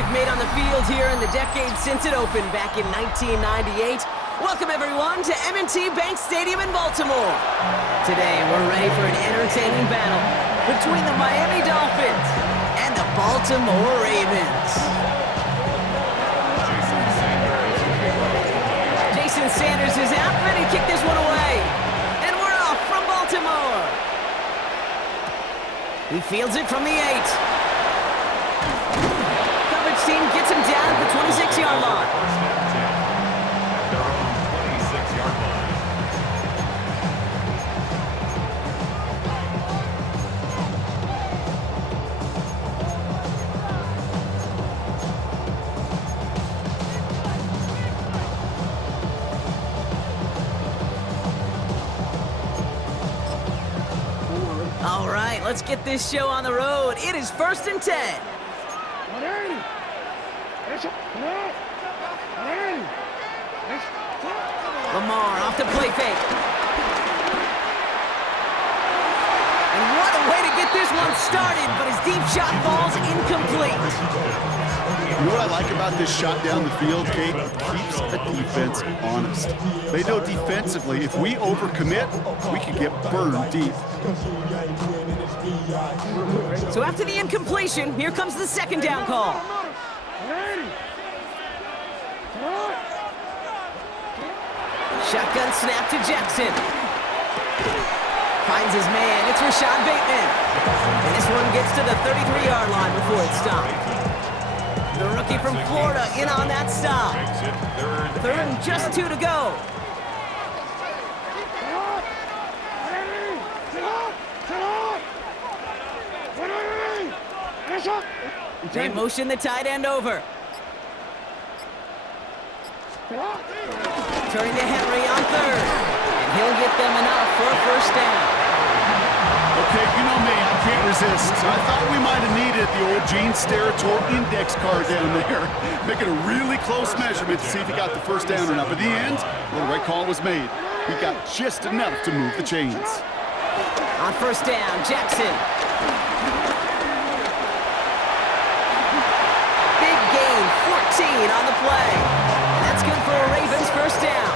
magic made on the field here in the decade since it opened back in 1998. Welcome, everyone, to M&T Bank Stadium in Baltimore. Today, we're ready for an entertaining battle between the Miami Dolphins and the Baltimore Ravens. Jason Sanders is out, ready to kick this one away. And we're off from Baltimore. He fields it from the 8. Coverage team gets him down at the 26-yard line. All right, let's get this show on the road. It is 1st and 10. Lamar off the play fake. And what a way to get this one started, but his deep shot falls incomplete. You know what I like about this shot down the field, Kate? It keeps a defense honest. They know defensively, if we overcommit, we can get burned deep. So after the incompletion, here comes the 2nd down call. Shotgun snap to Jackson. Finds his man. It's Rashad Bateman. And this one gets to the 33-yard line before it's stopped. The rookie from Florida in on that stop. 3rd and just 2 to go. They motion the tight end over. Turning to Henry on 3rd. And he'll get them enough for a 1st down. Okay, you know me, I can't resist. I thought we might have needed the old Gene Steratore index card down there. Making a really close measurement to see if he got the 1st down or not. But in the end, well, the right call was made. We got just enough to move the chains. On 1st down, Jackson. Big gain, 14 on the play. And that's good for a Ravens 1st down.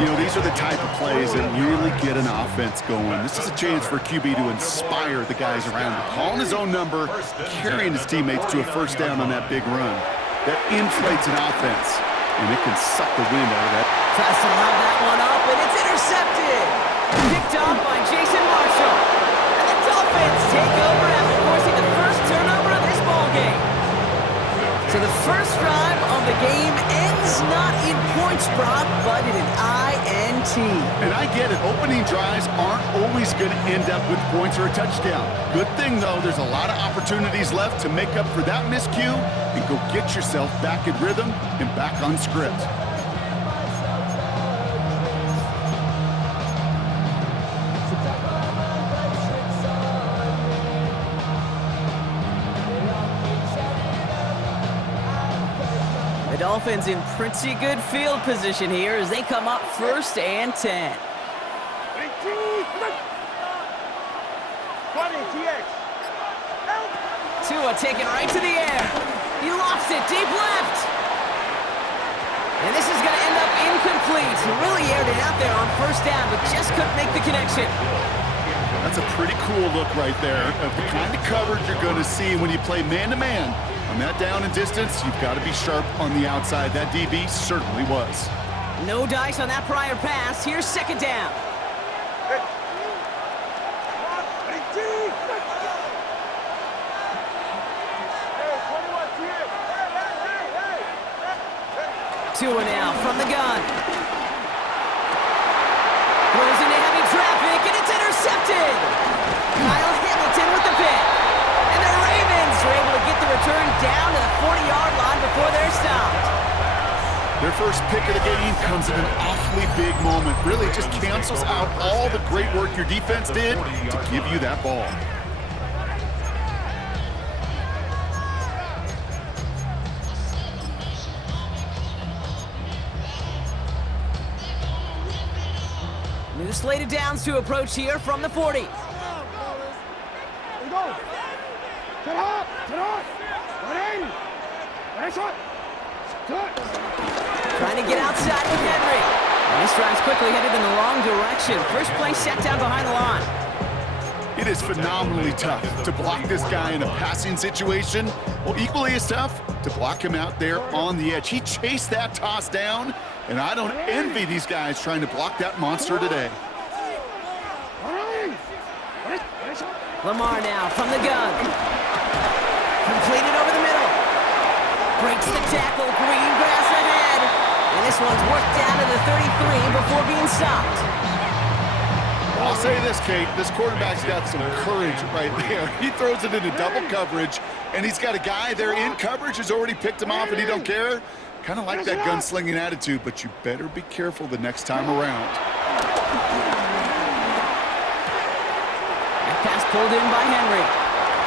You know, these are the type of plays that really get an offense going. This is a chance for a QB to inspire the guys around him. Calling his own number, carrying his teammates to a 1st down on that big run. That inflates an offense, and it can suck the wind out of that. Tries to lob that one up, and it's intercepted. Picked off by Jason Marshall. And the Dolphins take over after forcing the 1st turnover of this ballgame. So the 1st drive of the game ends not in points, Brock, but in an INT. And I get it. Opening drives aren't always going to end up with points or a touchdown. Good thing, though, there's a lot of opportunities left to make up for that miscue and go get yourself back in rhythm and back on script. Dolphins in pretty good field position here as they come up 1st and 10. Tua taken right to the air. He lofts it deep left. And this is going to end up incomplete. He really aired it out there on 1st down, but just couldn't make the connection. That's a pretty cool look right there of the kind of coverage you're going to see when you play man-to-man. On that down and distance, you've got to be sharp on the outside. That DB certainly was. No dice on that prior pass. Here's 2nd down. Tua now from the gun. Throws into heavy traffic, and it's intercepted. Kyle Hamilton with the pick. And the Ravens are able to get the return down to the 40-yard line before they're stopped. Their 1st pick of the game comes at an awfully big moment. Really just cancels out all the great work your defense did to give you that ball. New slate of downs to approach here from the 40. Trying to get outside with Henry. And this drive's quickly headed in the wrong direction. First play set down behind the line. It is phenomenally tough to block this guy in a passing situation. Well, equally as tough to block him out there on the edge. He chased that toss down, and I don't envy these guys trying to block that monster today. Lamar now from the gun. Completed over the middle. Breaks the tackle, green grass ahead. And this one's worked down to the 33 before being stopped. I'll say this, Kate, this quarterback's got some courage right there. He throws it into double coverage, and he's got a guy there in coverage who's already picked him off, and he don't care. Kind of like that gunslinging attitude, but you better be careful the next time around. That pass pulled in by Henry.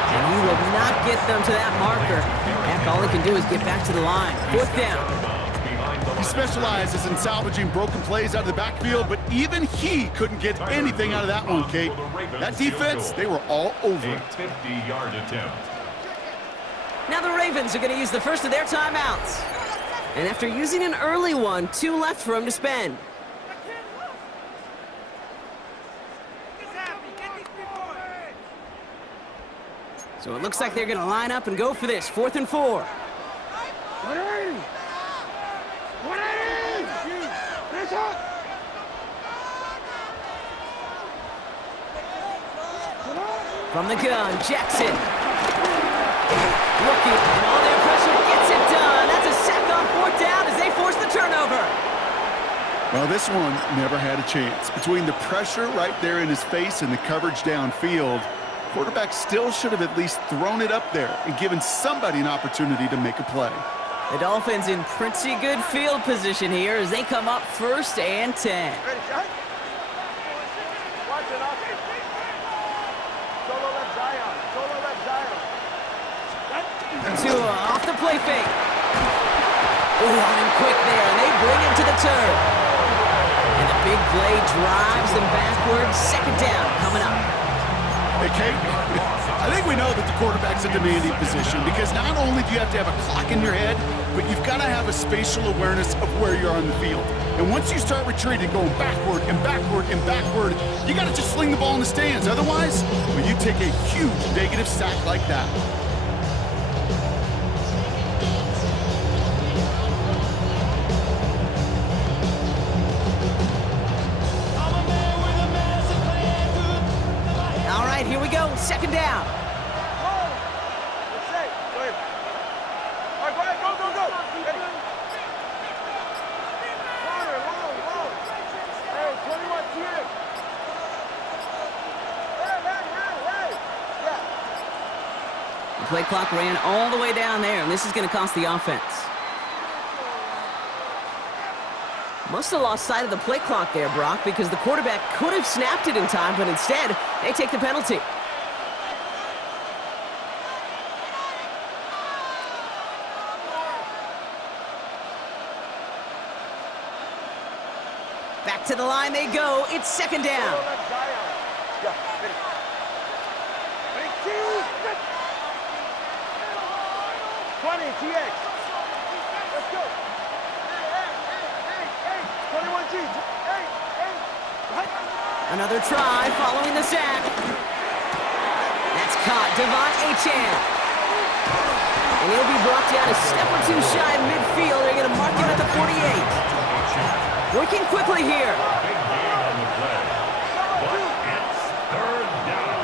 And he will not get them to that marker. Heck, all he can do is get back to the line. Fourth down. He specializes in salvaging broken plays out of the backfield, but even he couldn't get anything out of that one, Kate. That defense, they were all over it. 50-yard attempt. Now the Ravens are going to use the first of their timeouts. And after using an early one, 2 left for him to spend. So it looks like they're going to line up and go for this. 4th and 4. From the gun, Jackson. Looking, and all their pressure gets it done. That's a sack on 4th down as they force the turnover. Well, this one never had a chance. Between the pressure right there in his face and the coverage downfield, quarterback still should have at least thrown it up there and given somebody an opportunity to make a play. The Dolphins in pretty good field position here as they come up 1st and 10. Tua off the play fake. Ooh, on him quick there, and they bring him to the turf. And the big play drives them backwards. 2nd down coming up. Hey, Kate, I think we know that the quarterback's a demanding position because not only do you have to have a clock in your head, but you've got to have a spatial awareness of where you're on the field. And once you start retreating, going backward and backward and backward, you got to just sling the ball in the stands. Otherwise, when you take a huge negative sack like that, Here we go, 2nd down. The play clock ran all the way down there, and this is going to cost the offense. Must have lost sight of the play clock there, Brock, because the quarterback could have snapped it in time, but instead, they take the penalty. Back to the line they go. It's 2nd down. Another try following the sack. That's caught. Devon Achane. And he'll be brought down a step or 2 shy of midfield. They're going to mark him at the 48. Working quickly here. Big gain on the play. But it's 3rd down.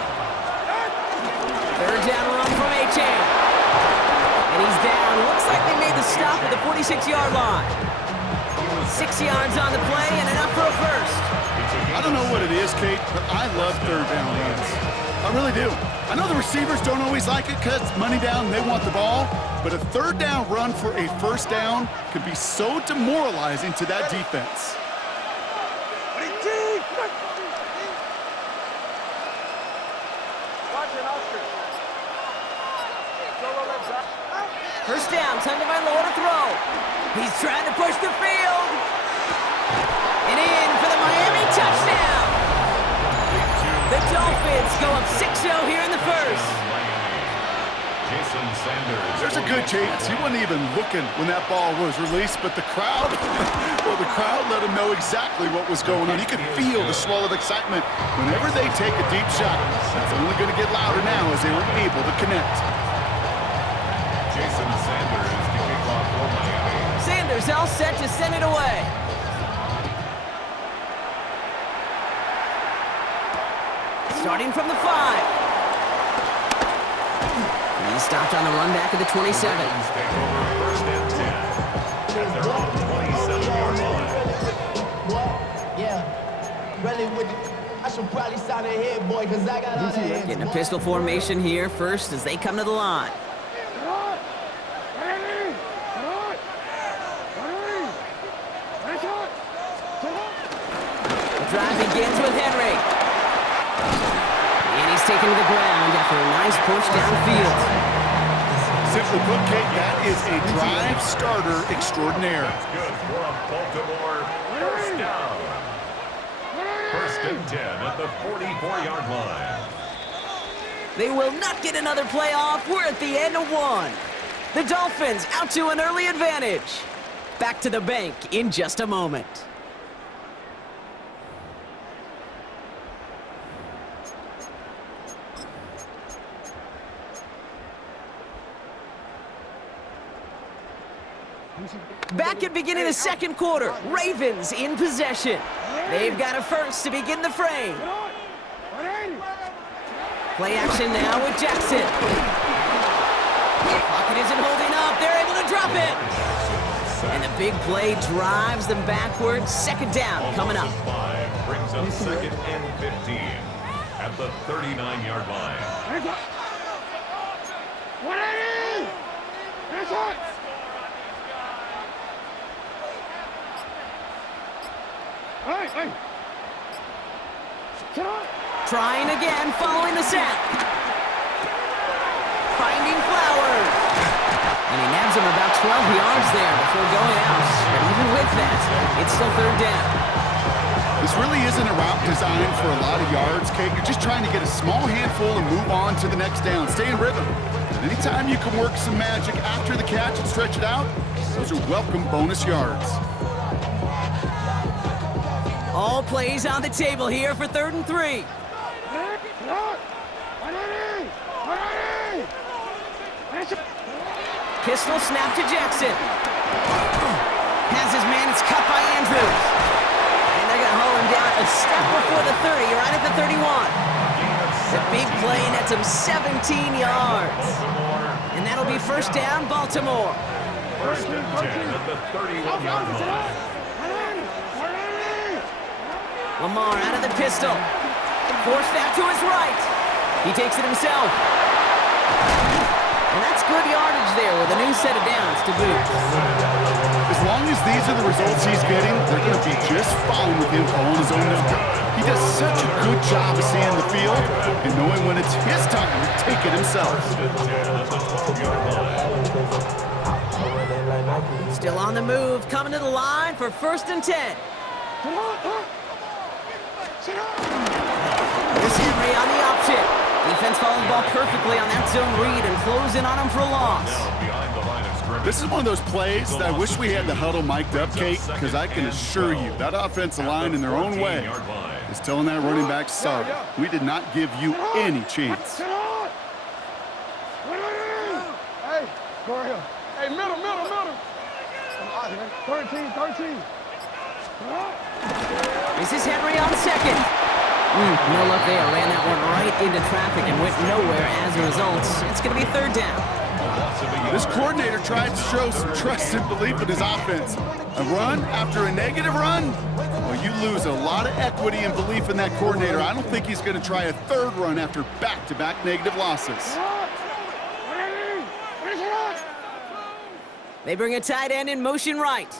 3rd down run from Achane. And he's down. Looks like they made the stop at the 46-yard line. 6 yards on the play and enough for a first. I don't know what it is, Kate, but I love 3rd down runs. I really do. I know the receivers don't always like it because money down, they want the ball, but a 3rd down run for a 1st down can be so demoralizing to that defense. First down, time to find Lowe to throw. He's trying to push the field. And in for the Miami touchdown. The Dolphins go up 6-0 here in the first. Jason Sanders. There's a good chance he wasn't even looking when that ball was released, but the crowd, well, the crowd let him know exactly what was going on. You could feel the swell of excitement whenever they take a deep shot. It's only going to get louder now as they were able to connect. Jason Sanders to kick off for Miami. Sanders all set to send it away. Starting from the 5. He's stopped on the run back at the 27. Ravens take over first and 10 at their own 27-yard line. Yeah, really would. I should probably sign ahead, boy, because I got other hands. Getting a pistol formation here first as they come to the line. The drive begins with Henry. And he's taken to the ground after a nice push downfield. Simply put, Kate, that is a drive starter extraordinaire. That's good for a Baltimore first down. First and 10 at the 44-yard line. They will not get another play off. We're at the end of 1. The Dolphins out to an early advantage. Back to the bank in just a moment. Back at beginning of the second quarter, Ravens in possession. They've got a first to begin the frame. Play action now with Jackson. Pocket isn't holding up. They're able to drop it. And the big play drives them backwards. Second down coming up. 5 brings up second and 15 at the 39-yard line. Trying again, following the sack. Finding Flowers. And he nabs him about 12 yards there before going out. But even with that, it's still third down. This really isn't a route designed for a lot of yards, Kate. You're just trying to get a small handful and move on to the next down. Stay in rhythm. And anytime you can work some magic after the catch and stretch it out, those are welcome bonus yards. All plays on the table here for 3rd and 3. Pistol snap to Jackson. Has his man, it's cut by Andrews. And they're going to haul him down a step before the 30, right at the 31. The big play nets him 17 yards. And that'll be first down, Baltimore. First and 10 at the 31-yard line. Lamar out of the pistol. Forced out to his right. He takes it himself. And that's good yardage there with a new set of downs to boot. As long as these are the results he's getting, they're going to be just fine with him calling his own number. He does such a good job of seeing the field and knowing when it's his time to take it himself. First and 10 at the 12-yard line. Still on the move, coming to the line for 1st and 10. Here's Henry on the option. Defense follows the ball perfectly on that zone read and close in on him for a loss. Now behind the line of scrimmage. This is one of those plays that I wish we had the huddle mic'd up, Kate, because I can assure you that offensive line in their own way is telling that running back, sorry, we did not give you any chance. Hey, go here. Hey, middle. 13. This is Henry on second. No luck there. Ran that one right into traffic and went nowhere as a result. It's going to be 3rd down. This coordinator tried to show some trust and belief in his offense. A run after a negative run? Well, you lose a lot of equity and belief in that coordinator. I don't think he's going to try a 3rd run after back-to-back negative losses. They bring a tight end in motion right.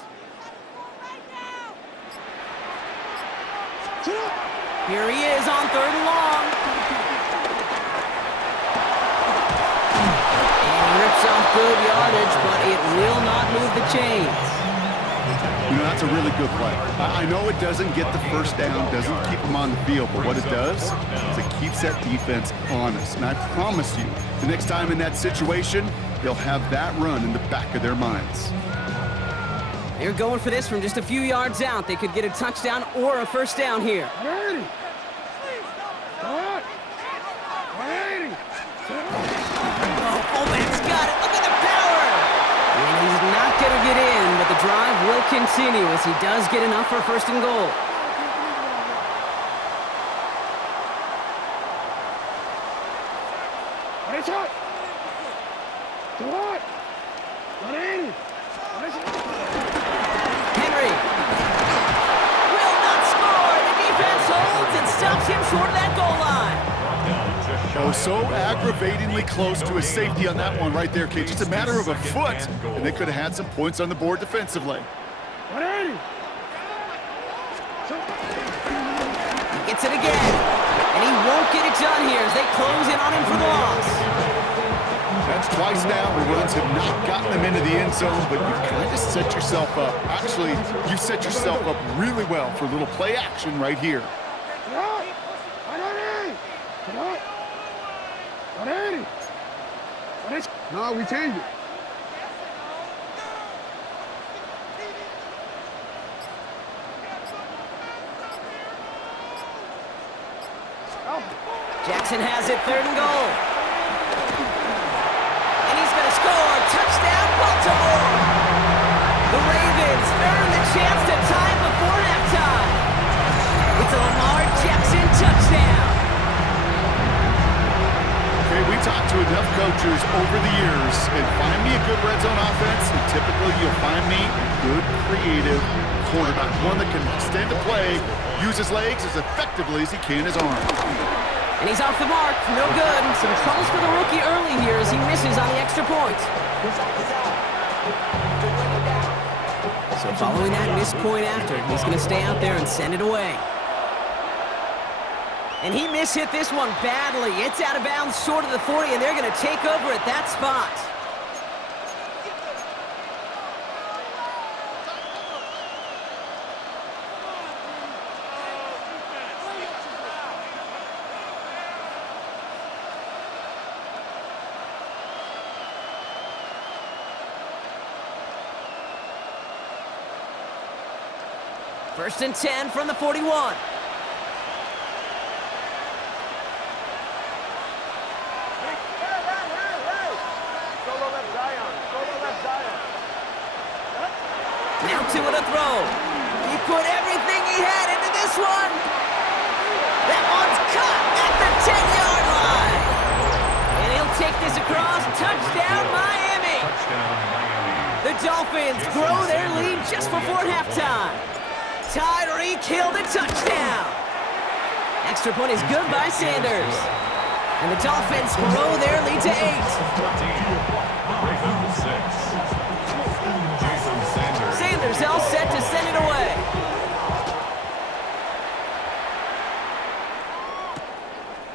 Here he is on 3rd and long. And he rips off good yardage, but it will not move the chains. You know, that's a really good play. I know it doesn't get the first down, doesn't keep them on the field, but what it does is it keeps that defense honest. And I promise you, the next time in that situation, they'll have that run in the back of their minds. They're going for this from just a few yards out. They could get a touchdown or a first down here. 180. What? 180. Oh, fullback's got it. Look at the power. And he's not going to get in, but the drive will continue as he does get enough for first and goal. What is it? To what? 180. What is it? Henry will not score. The defense holds and stops him short of that goal line. Oh, so aggravatingly close to a safety on that one right there, Kate. Just a matter of a foot, and they could have had some points on the board defensively. 180. He gets it again, and he won't get it done here as they close in on him for the loss. That's twice now the runs have not gotten them into the end zone, but you've kind of set yourself up. Actually, you set yourself up really well for a little play action right here. What? 180. What? 180. What is it? No, we changed it. Jackson has it, 3rd and goal. And he's going to score. Touchdown, Baltimore. The Ravens earn the chance to tie it before halftime. It's a Lamar Jackson touchdown. Okay, we talked to enough coaches over the years, and find me a good red zone offense, and typically you'll find me a good creative quarterback, one that can extend the play, use his legs as effectively as he can his arm. And he's off the mark, no good. Some troubles for the rookie early here as he misses on the extra point. So following that missed point after, he's going to stay out there and send it away. And he mishit this one badly. It's out of bounds short of the 40, and they're going to take over at that spot. First and 10 from the 41. Now two at a throw. He put everything he had into this one. That one's caught at the 10-yard line. And he'll take this across. Touchdown, Miami. The Dolphins grow their lead just before halftime. Tyreek Hill the touchdown. Extra point is good by Sanders. And the Dolphins grow their lead to 8. Ravens 6. Jason Sanders. Sanders all set to send it away.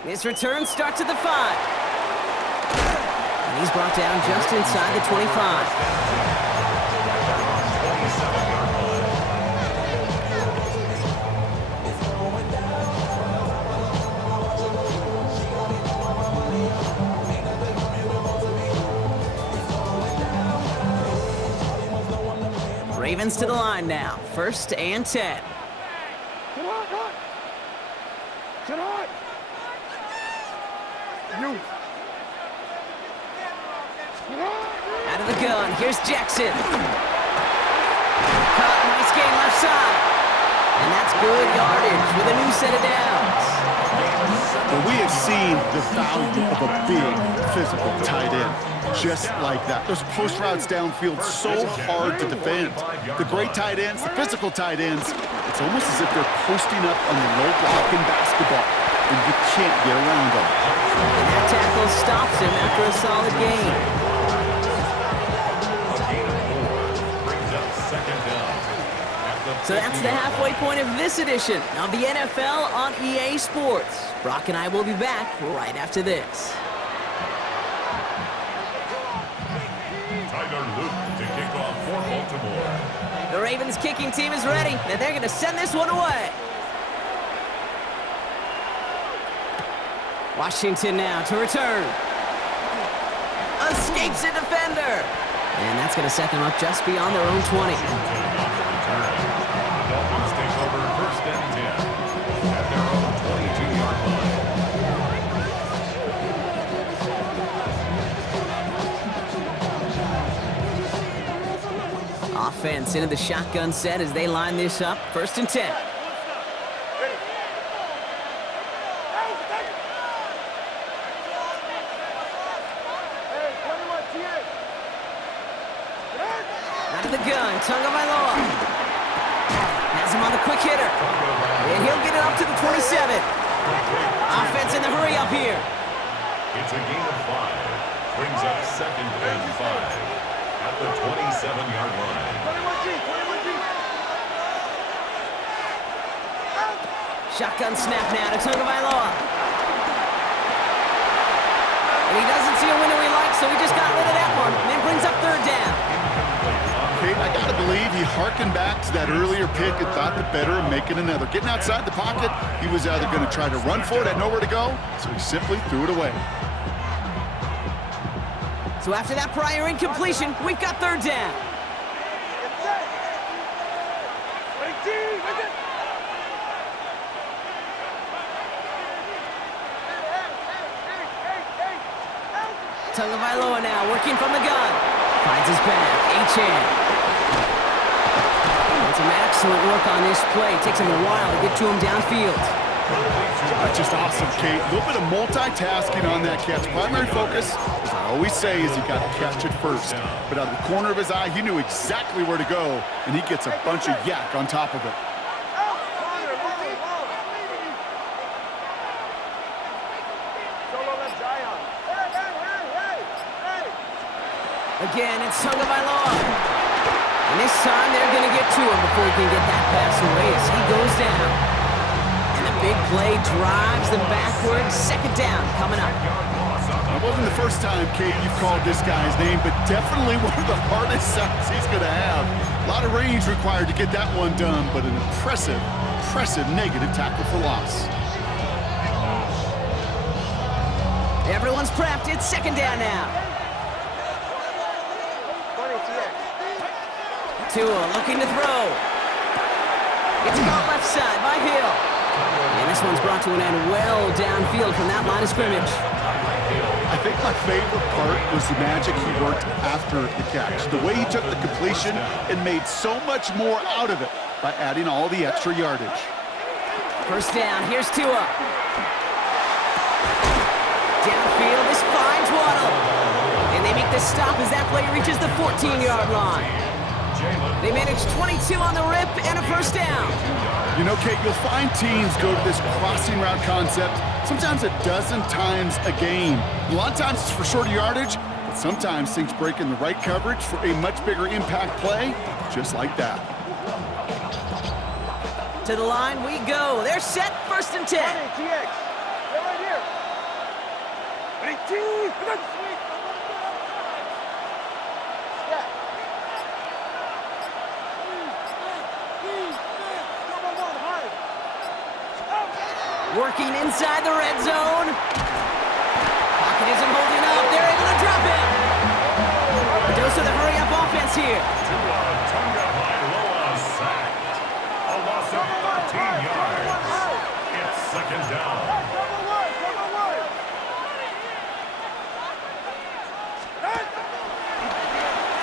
This return starts at the 5. And he's brought down just inside the 25. Ravens to the line now. 1st and 10. Tonight. You. Out of the gun. Here's Jackson. Caught, nice gain left side. And that's good yardage with a new set of downs. Well, we have seen the value of a big physical tight end. Just like that. Those post routes downfield so hard to defend. The great tight ends, the physical tight ends, it's almost as if they're posting up on the low block in basketball, and you can't get around them. And that tackle stops him after a solid gain. Brings up 2nd down. So that's the halfway point of this edition of the NFL on EA Sports. Brock and I will be back right after this. Tyler Luke to kick off for Baltimore. The Ravens kicking team is ready, and they're going to send this one away. Washington now to return. Escapes a defender. And that's going to set them up just beyond their own 20. The Dolphins take over first and 10 at their own 22-yard line. Offense into the shotgun set as they line this up. First and 10. Out of the gun, Tagovailoa. Has him on the quick hitter. And he'll get it up to the 27. Offense in the hurry up here. It's a gain of 5. Brings up second and 5 at the 27-yard line. Shotgun snap now to Tagovailoa. And he doesn't see a window he likes, so he just got rid of that one. And then brings up third down. Kate, I got to believe he harkened back to that earlier pick and thought the better of making another. Getting outside the pocket, he was either going to try to run for it, had nowhere to go, so he simply threw it away. So after that prior incompletion, we've got third down. Tagovailoa now working from the gun. Finds his back. H.2H. Some excellent work on this play. Takes him a while to get to him downfield. That's just awesome, Kate. A little bit of multitasking on that catch. Primary focus, as I always say, is you got to catch it first. But out of the corner of his eye, he knew exactly where to go, and he gets a bunch of yak on top of it. Again, it's Tagovailoa. And this time they're going to get to him before he can get that pass away as he goes down. And the big play drives them backwards. Second down coming up. It wasn't the first time, Kate, you've called this guy's name, but definitely one of the hardest sacks he's going to have. A lot of range required to get that one done, but an impressive negative tackle for loss. Everyone's prepped. It's second down now. Tua looking to throw. It's caught left side by Hill. And this one's brought to an end well downfield from that line of scrimmage. I think my favorite part was the magic he worked after the catch. The way he took the completion and made so much more out of it by adding all the extra yardage. First down, here's Tua. Downfield, this finds Waddle. And they make the stop as that play reaches the 14-yard line. They managed 22 on the rip and a first down. You know, Kate, you'll find teams go to this crossing route concept sometimes a dozen times a game. A lot of times it's for shorter yardage, but sometimes things break in the right coverage for a much bigger impact play, just like that. To the line we go. They're set, first and 10. Working inside the red zone. Pocket isn't holding up. They're able to drop him. A dose of the hurry-up offense here. Tagovailoa sacked. A loss of 13 yards. It's second down.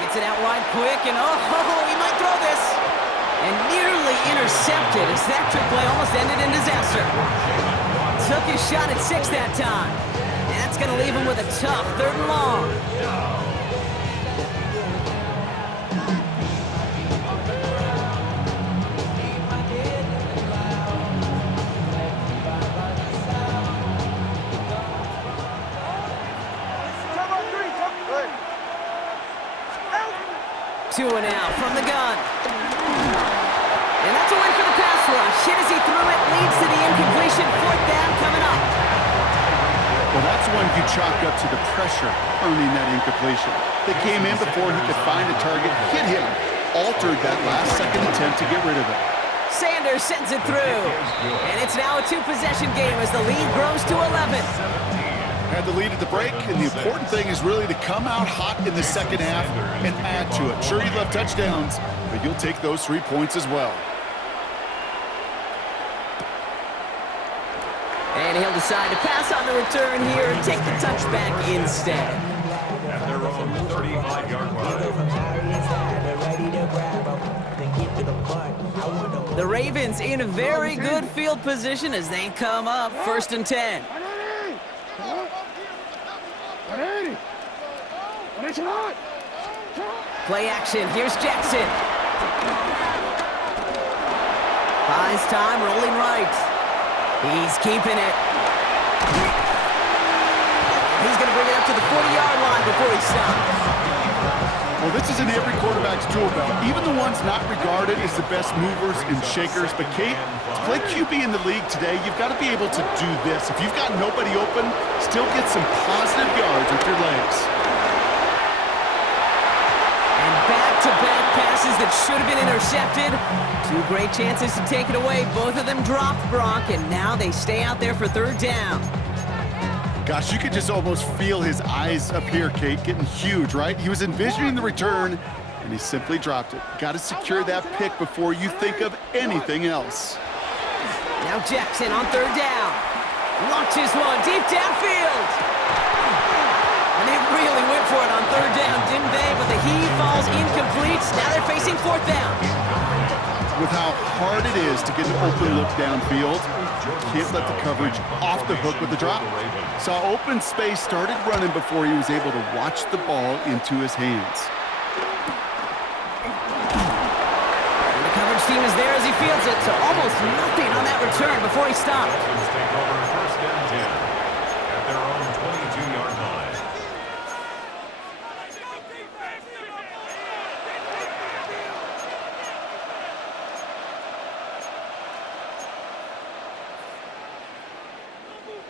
Gets it out wide quick, and he might throw this. And nearly intercepted as that trick play almost ended in disaster. Took his shot at 6 that time. And that's going to leave him with a tough third and long. Tua now from the gun. And that's a win for the pass rush. Hit as he threw it, leads to the incompletion. Fourth down coming up. Well, that's one you chalk up to the pressure earning that incompletion. They came in before he could find a target, hit him, altered that last-second attempt to get rid of it. Sanders sends it through. And it's now a two-possession game as the lead grows to 11. Had the lead at the break, and the important thing is really to come out hot in the second half and add to it. Sure, you love touchdowns, but you'll take those 3 points as well. And he'll decide to pass on the return here and take the touchback instead. At their own 35-yard line. The Ravens in a very good field position as they come up 1st and 10. Play action. Here's Jackson. Buys time, rolling right. He's keeping it. He's going to bring it up to the 40-yard line before he stops. Well, this is in every quarterback's tool belt, even the ones not regarded as the best movers and shakers. But, Kate, to play QB in the league today, you've got to be able to do this. If you've got nobody open, still get some positive yards with your legs. And back-to-back passes that should have been intercepted. 2 great chances to take it away. Both of them dropped, Brock, and now they stay out there for 3rd down. Gosh, you could just almost feel his eyes up here, Kate, getting huge, right? He was envisioning the return, and he simply dropped it. Got to secure that pick before you think of anything else. Now Jackson on 3rd down. Launches one deep downfield. And they really went for it on 3rd down, didn't they? But the heave falls incomplete. Now they're facing 4th down. With how hard it is to get an open look downfield, can't let the coverage off the hook with the drop. Saw open space, started running before he was able to watch the ball into his hands. And the coverage team is there as he fields it, so almost nothing on that return before he stopped. Dolphins take over 1st and 10 at their own 22-yard line.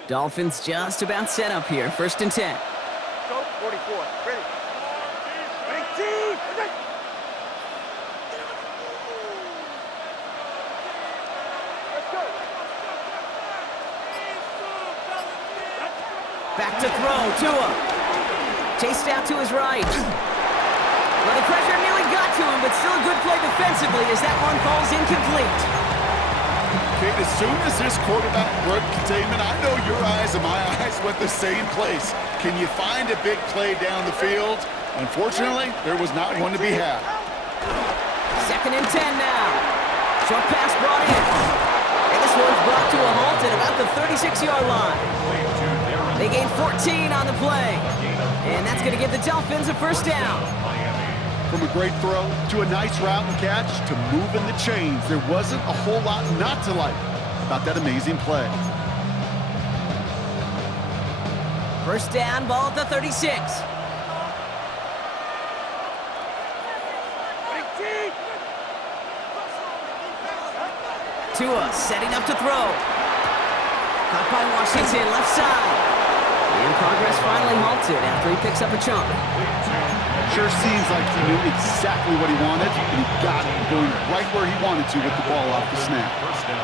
Dolphins just about set up here. 1st and 10. Go, 44. Ready. Back to throw. Tua. Chased out to his right. Well, the pressure nearly got to him, but still a good play defensively as that one falls incomplete. Kate, as soon as this quarterback broke containment, I know your eyes and my eyes went the same place. Can you find a big play down the field? Unfortunately, there was not one to be had. 2nd and 10 now. Short pass brought in. And this one's brought to a halt at about the 36-yard line. They gain 14 on the play. And that's going to give the Dolphins a 1st down. From a great throw to a nice route and catch to moving the chains, there wasn't a whole lot not to like about that amazing play. 1st down, ball at the 36. Tua setting up to throw. Caught by Washington, left side. And progress finally halted after he picks up a chunk. Sure seems like he knew exactly what he wanted, and he got it going right where he wanted to with the ball off the snap. 1st down.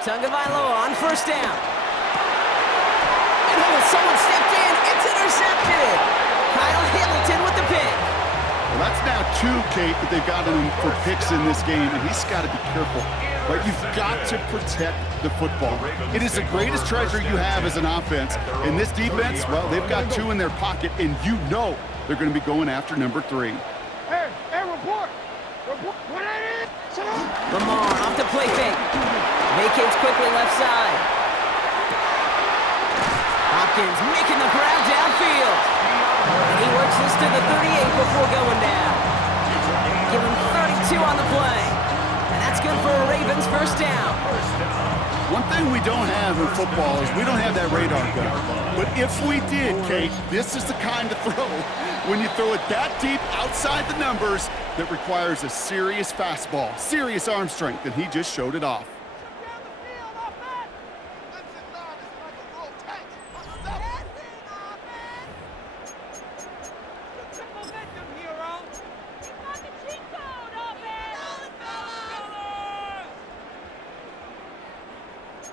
Tagovailoa on 1st down. And someone stepped in. It's intercepted. Kyle Hamilton with the pick. Well, that's now 2, Kate, that they've got him for picks in this game, and he's got to be careful. Right? You've got to protect the football. It is the greatest treasure you have as an offense. In this defense, well, they've got 2 in their pocket, and you know they're going to be going after number 3. Hey, report. What is it? Lamar off the play fake. Vacates quickly left side. Hopkins making the grab downfield. And he works this to the 38 before going down. Give him 32 on the play. And that's good for a Ravens 1st down. One thing we don't have in football is we don't have that radar gun. But if we did, Kate, this is the kind of throw, when you throw it that deep outside the numbers, that requires a serious fastball, serious arm strength, and he just showed it off.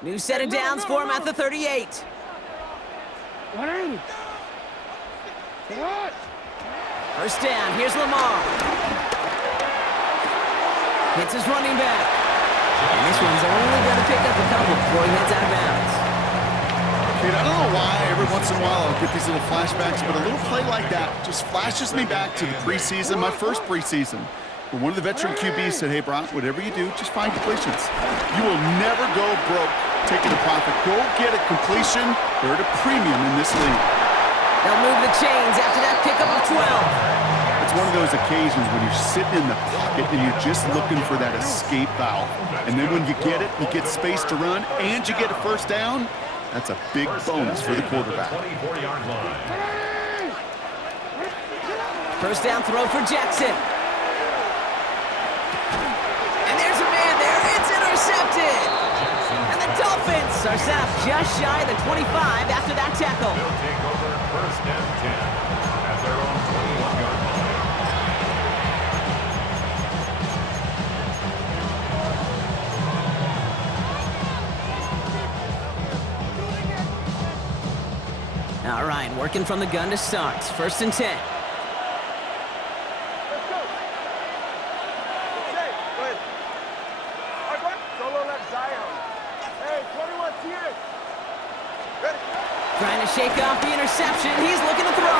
New set of downs for him at the 38. First down, here's Lamar. Hits his running back. And this one's only going to pick up a couple before he heads out of bounds. Kate, I don't know why every once in a while I'll get these little flashbacks, but a little play like that just flashes me back to the preseason, my first preseason. But one of the veteran QBs said, hey, Brock, whatever you do, just find completions. You will never go broke taking a profit. Go get a completion. They're at a premium in this league. They'll move the chains after that pickup of 12. It's one of those occasions when you're sitting in the pocket and you're just looking for that escape valve. And then when you get it, you get space to run, and you get a first down. That's a big bonus for the quarterback. 24-yard line. First down throw for Jackson. And there's a man there. It's intercepted. And the Dolphins are set up just shy of the 25 after that tackle. They'll take over first and 10 at their own 21-yard line. All right, working from the gun to start. First and 10. Trying to shake off the interception. He's looking to throw.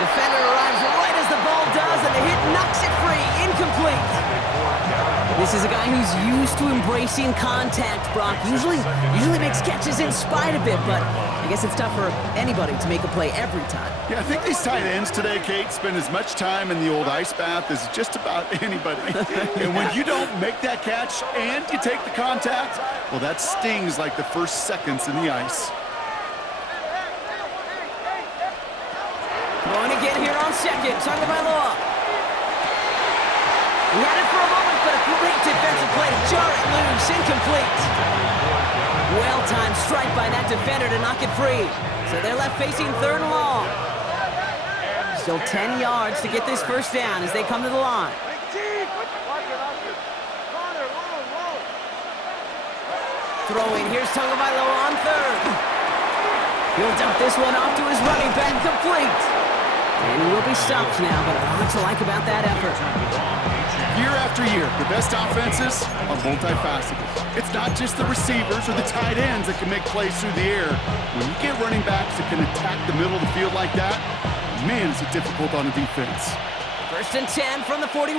Defender arrives right as the ball does, and the hit knocks it free. Incomplete. This is a guy who's used to embracing contact, Brock. Usually makes catches in spite of it, but I guess it's tough for anybody to make a play every time. Yeah, I think these tight ends today, Kate, spend as much time in the old ice bath as just about anybody. And when you don't make that catch and you take the contact, well, that stings like the first seconds in the ice. Going again here on second. Tagovailoa. He had it for a moment, but a great defensive play to jar it loose. Incomplete. Well-timed strike by that defender to knock it free. So they're left facing third and long. Still 10 yards to get this first down as they come to the line. Throwing, here's Tagovailoa on third. He'll dump this one off to his running back, complete. And he will be stopped now, but a lot to like about that effort. Year after year, the best offenses are multifaceted. It's not just the receivers or the tight ends that can make plays through the air. When you get running backs that can attack the middle of the field like that, man, is it difficult on the defense. First and 10 from the 41.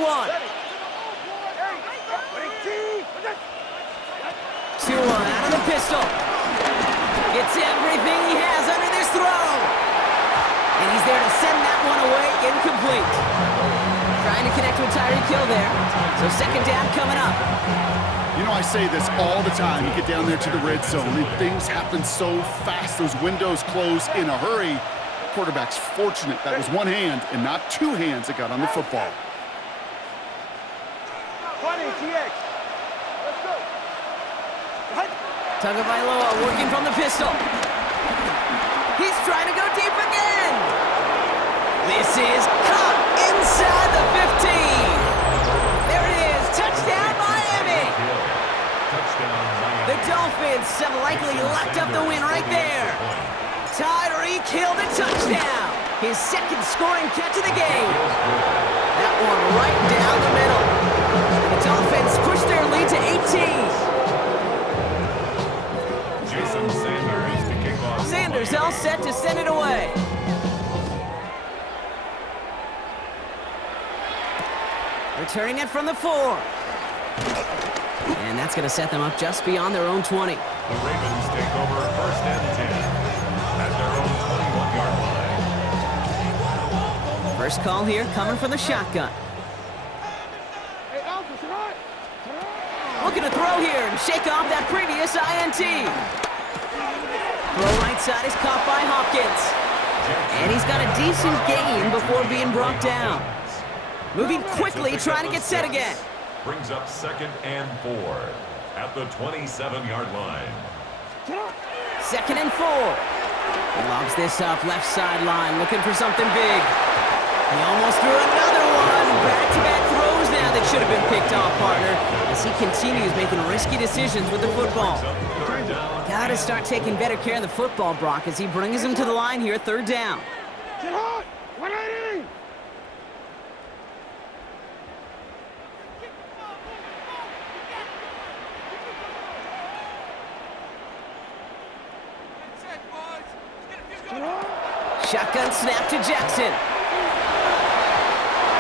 Tua out of the pistol. Gets everything he has under this throw. And he's there to send that one away, incomplete. Trying to connect with Tyreek Hill there. So second down coming up. You know, I say this all the time. You get down there to the red zone, and things happen so fast. Those windows close in a hurry. The quarterback's fortunate that was one hand and not two hands that got on the football. 20, TX. Let's go. Tagovailoa working from the pistol. He's trying to go deep again. This is caught inside the 15. There it is. Touchdown, Miami. The Dolphins have likely locked up the win right there. Tyreek Hill, the touchdown. His second scoring catch of the game. That one right down the middle. The Dolphins push their lead to 18. Jason Sanders to kick off. Sanders all set to send it away. Returning it from the 4. And that's going to set them up just beyond their own 20. The Ravens take over first and 10 at their own 21-yard line. First call here coming from the shotgun. Hey, Alpha, right? Looking to throw here and shake off that previous INT. Throw right side is caught by Hopkins. And he's got a decent gain before being brought down. Moving quickly, trying to get set again. Brings up 2nd and 4 at the 27-yard line. 2nd and 4. He lobs this up left sideline, looking for something big. He almost threw another one. Back-to-back throws now that should have been picked off, partner, as he continues making risky decisions with the football. Got to start taking better care of the football, Brock, as he brings him to the line here, 3rd down. Get hot! 180! Shotgun snap to Jackson.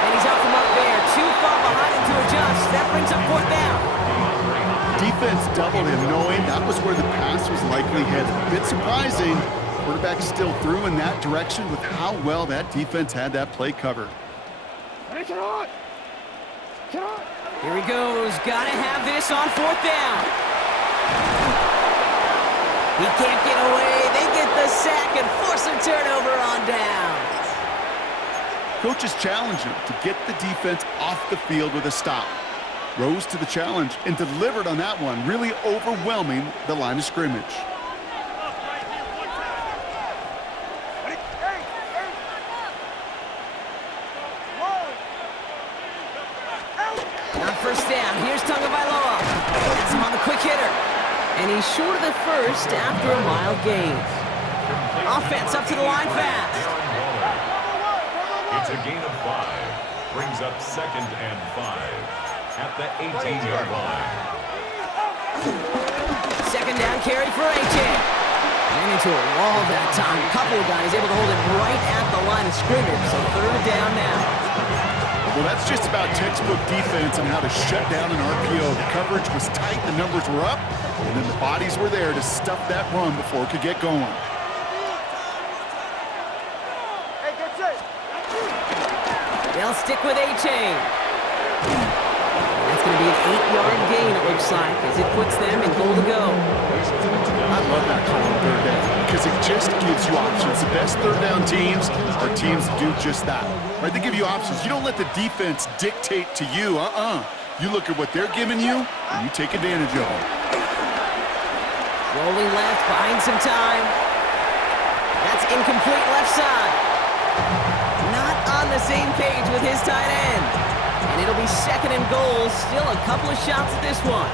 And he's out from up there. Too far behind him to adjust. That brings up 4th down. Defense doubled him, knowing that was where the pass was likely headed. A bit surprising. Quarterback still threw in that direction with how well that defense had that play covered. Get hot! Get hot! Here he goes. Got to have this on 4th down. He can't get away. They get the sack and force a turnover on downs. Coaches challenge him to get the defense off the field with a stop. Rose to the challenge and delivered on that one, really overwhelming the line of scrimmage. On 1st down, here's Tagovailoa. That's him on the quick hitter. And he's short of the first after a mild gain. Offense up to the line fast. It's a gain of 5. Brings up 2nd and 5 at the 18-yard line. 2nd down carry for AJ. Ran into a wall that time. A couple of guys able to hold it right at the line of scrimmage. So 3rd down now. Well, that's just about textbook defense and how to shut down an RPO. The coverage was tight, the numbers were up, and then the bodies were there to stuff that run before it could get going. They'll stick with A-Chain. That's going to be an 8-yard gain, it looks like, as it puts them in goal to go. I love that call on 3rd down because it just gives you options. The best 3rd down teams are teams that do just that. Right? They give you options. You don't let the defense dictate to you. You look at what they're giving you, and you take advantage of it. Rolling left, buying some time. That's incomplete left side. Not on the same page with his tight end. And it'll be 2nd and goal. Still a couple of shots at this one.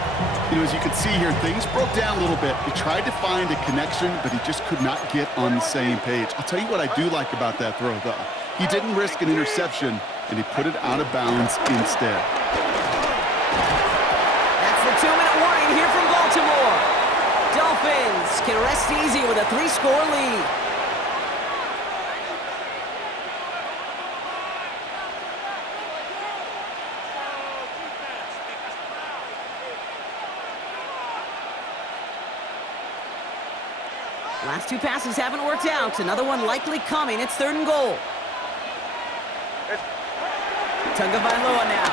You know, as you can see here, things broke down a little bit. He tried to find a connection, but he just could not get on the same page. I'll tell you what I do like about that throw, though. He didn't risk an interception, and he put it out of bounds instead. That's the 2-minute warning here from Baltimore. Dolphins can rest easy with a 3-score lead. Last 2 passes haven't worked out. Another one likely coming. It's 3rd and goal. Tagovailoa now.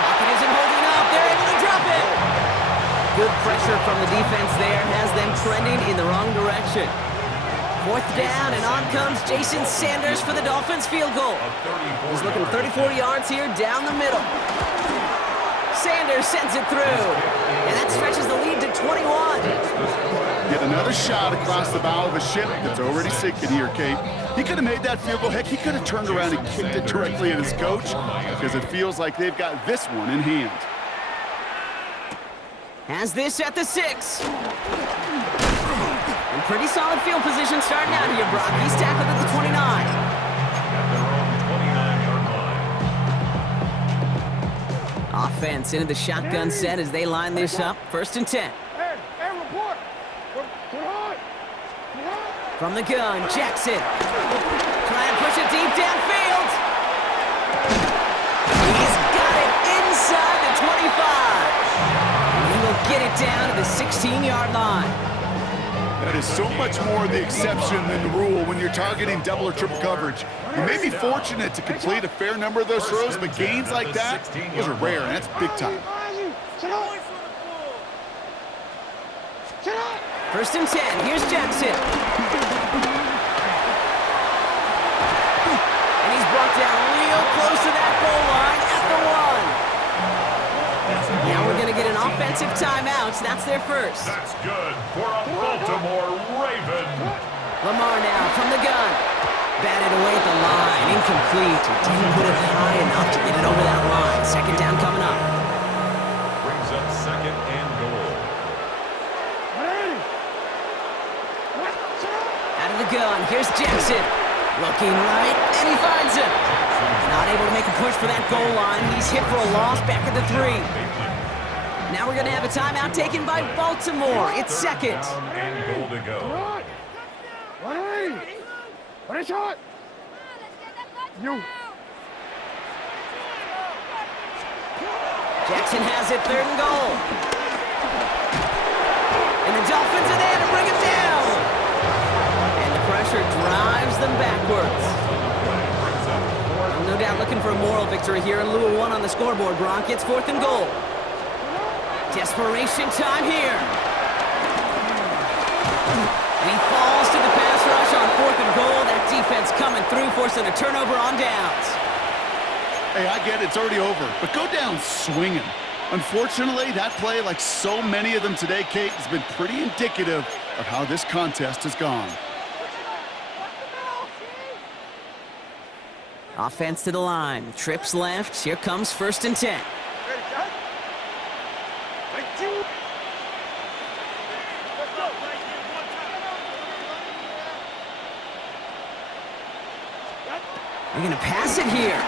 Pocket isn't holding up. They're able to drop it. Good pressure from the defense there has them trending in the wrong direction. 4th down, and on comes Jason Sanders for the Dolphins field goal. He's looking 34 yards here down the middle. Sanders sends it through, and that stretches the lead to 21. Get another shot across the bow of a ship that's already sinking here, Kate. He could have made that field goal. Heck, he could have turned around and kicked it directly at his coach because it feels like they've got this one in hand. Has this at the 6. And pretty solid field position starting out here, Brock. He's tackled at the 29. At their own 29-yard line. Offense into the shotgun set as they line this up. 1st and 10. Hey, report! Get hot! From the gun, Jackson. Trying to push it deep downfield. He's got it inside the 25. And he will get it down to the 16-yard line. That is so much more the exception than the rule when you're targeting double or triple coverage. You may be fortunate to complete a fair number of those throws, but gains like that, those are rare, and that's big time. First and 10, here's Jackson. And he's brought down real close to that goal line at the 1. Now we're going to get an offensive timeout. That's their first. That's good for a Baltimore Raven. Lamar now from the gun. Batted away at the line. Incomplete. He didn't put it high enough to get it over that line. Second down coming up. Brings up second and goal. Out of the gun. Here's Jackson. Looking right, and he finds him. Not able to make a push for that goal line. He's hit for a loss back at the 3. Now we're going to have a timeout taken by Baltimore. It's second. And goal to go. What a shot! You. Jackson has it, third and goal. And the Dolphins are there to bring it down. And the pressure drives them backwards. No doubt looking for a moral victory here in lieu of one on the scoreboard, Brock. It's fourth and goal. Desperation time here. And he falls to the pass rush on fourth and goal. That defense coming through, forcing a turnover on downs. Hey, I get it, it's already over, but go down swinging. Unfortunately, that play, like so many of them today, Kate, has been pretty indicative of how this contest has gone. Offense to the line. Trips left. Here comes first and 10. They're going to pass it here.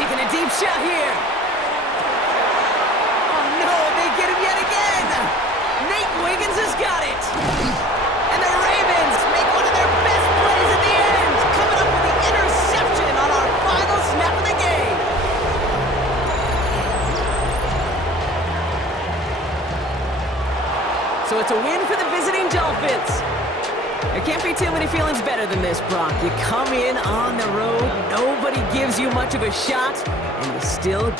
Taking a deep shot here. Oh, no, they get him yet again. Nate Wiggins has got it. And the Ravens make one of their best plays at the end, coming up with the interception on our final snap of the game. So it's a win for the visiting Dolphins. There can't be too many feelings better than this, Brock. You come in on the road, nobody gives you much of a shot, and you still